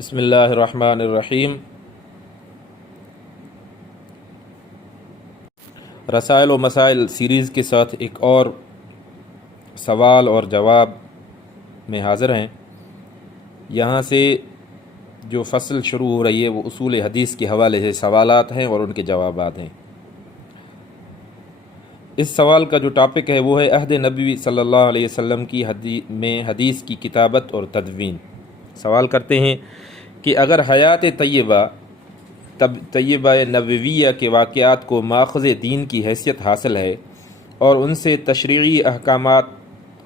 بسم اللہ الرحمن الرحیم۔ رسائل و مسائل سیریز کے ساتھ ایک اور سوال اور جواب میں حاضر ہیں۔ یہاں سے جو فصل شروع ہو رہی ہے وہ اصول حدیث کے حوالے سے سوالات ہیں اور ان کے جوابات ہیں۔ اس سوال کا جو ٹاپک ہے وہ ہے عہد نبوی صلی اللہ علیہ وسلم کی حدیث کی کتابت اور تدوین۔ سوال کرتے ہیں کہ اگر حیات طیبہ نبویہ کے واقعات کو ماخذ دین کی حیثیت حاصل ہے اور ان سے تشریعی احکامات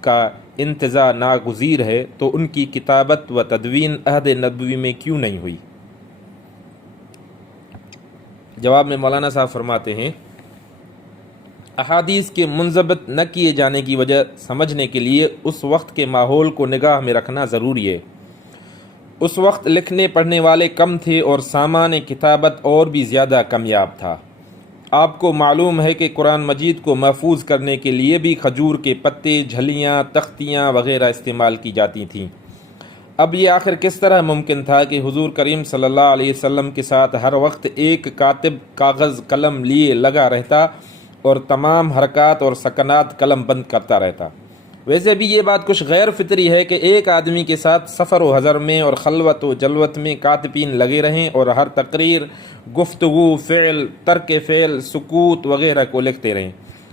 کا انتزاع ناگزیر ہے تو ان کی کتابت و تدوین عہد نبوی میں کیوں نہیں ہوئی؟ جواب میں مولانا صاحب فرماتے ہیں، احادیث کے منضبط نہ کیے جانے کی وجہ سمجھنے کے لیے اس وقت کے ماحول کو نگاہ میں رکھنا ضروری ہے۔ اس وقت لکھنے پڑھنے والے کم تھے اور سامان کتابت اور بھی زیادہ کمیاب تھا۔ آپ کو معلوم ہے کہ قرآن مجید کو محفوظ کرنے کے لیے بھی کھجور کے پتے، جھلیاں، تختیاں وغیرہ استعمال کی جاتی تھیں۔ اب یہ آخر کس طرح ممکن تھا کہ حضور کریم صلی اللہ علیہ وسلم کے ساتھ ہر وقت ایک کاتب کاغذ قلم لیے لگا رہتا اور تمام حرکات اور سکنات قلم بند کرتا رہتا؟ ویسے بھی یہ بات کچھ غیر فطری ہے کہ ایک آدمی کے ساتھ سفر و حضر میں اور خلوت و جلوت میں کاتبین لگے رہیں اور ہر تقریر، گفتگو، فعل، ترک فعل، سکوت وغیرہ کو لکھتے رہیں۔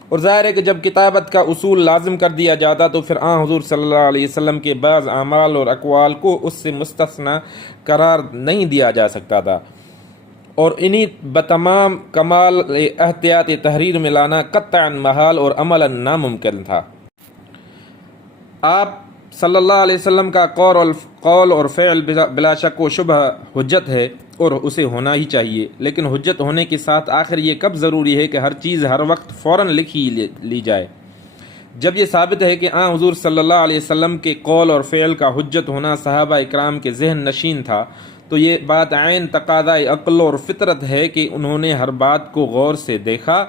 اور ظاہر ہے کہ جب کتابت کا اصول لازم کر دیا جاتا تو پھر حضور صلی اللہ علیہ وسلم کے بعض اعمال اور اقوال کو اس سے مستثنی قرار نہیں دیا جا سکتا تھا، اور انہی بتمام کمال احتیاط تحریر میں لانا قطعاً محال اور عملاً ناممکن تھا۔ آپ صلی اللہ علیہ وسلم کا قول اور فعل بلا شک و شبہ حجت ہے اور اسے ہونا ہی چاہیے، لیکن حجت ہونے کے ساتھ آخر یہ کب ضروری ہے کہ ہر چیز ہر وقت فوراً لکھی لی جائے؟ جب یہ ثابت ہے کہ حضور صلی اللہ علیہ وسلم کے قول اور فعل کا حجت ہونا صحابہ اکرام کے ذہن نشین تھا، تو یہ بات عین تقاضۂ عقل اور فطرت ہے کہ انہوں نے ہر بات کو غور سے دیکھا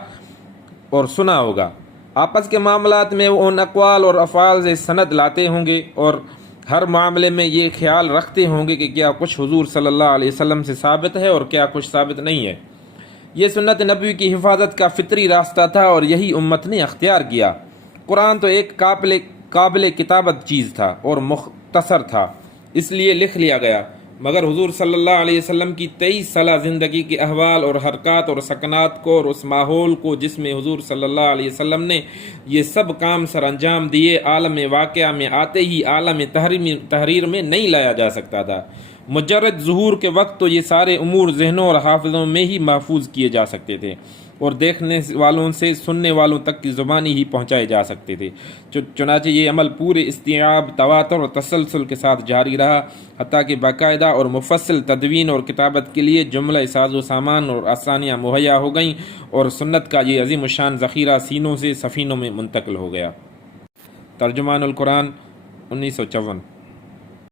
اور سنا ہوگا۔ آپس کے معاملات میں وہ ان اقوال اور افعال سے سند لاتے ہوں گے اور ہر معاملے میں یہ خیال رکھتے ہوں گے کہ کیا کچھ حضور صلی اللہ علیہ وسلم سے ثابت ہے اور کیا کچھ ثابت نہیں ہے۔ یہ سنت نبوی کی حفاظت کا فطری راستہ تھا اور یہی امت نے اختیار کیا۔ قرآن تو ایک قابل کتابت چیز تھا اور مختصر تھا، اس لیے لکھ لیا گیا، مگر حضور صلی اللہ علیہ وسلم کی 23 سالہ زندگی کے احوال اور حرکات اور سکنات کو اور اس ماحول کو جس میں حضور صلی اللہ علیہ وسلم نے یہ سب کام سر انجام دیے، عالم واقعہ میں آتے ہی عالم تحریر میں نہیں لایا جا سکتا تھا۔ مجرد ظہور کے وقت تو یہ سارے امور ذہنوں اور حافظوں میں ہی محفوظ کیے جا سکتے تھے اور دیکھنے والوں سے سننے والوں تک کی زبانی ہی پہنچائے جا سکتے تھے۔ چنانچہ یہ عمل پورے استیعاب، تواتر اور تسلسل کے ساتھ جاری رہا، حتیٰ کہ باقاعدہ اور مفصل تدوین اور کتابت کے لیے جملہ ساز و سامان اور آسانیاں مہیا ہو گئیں اور سنت کا یہ عظیم الشان ذخیرہ سینوں سے سفینوں میں منتقل ہو گیا۔ ترجمان القرآن 1954۔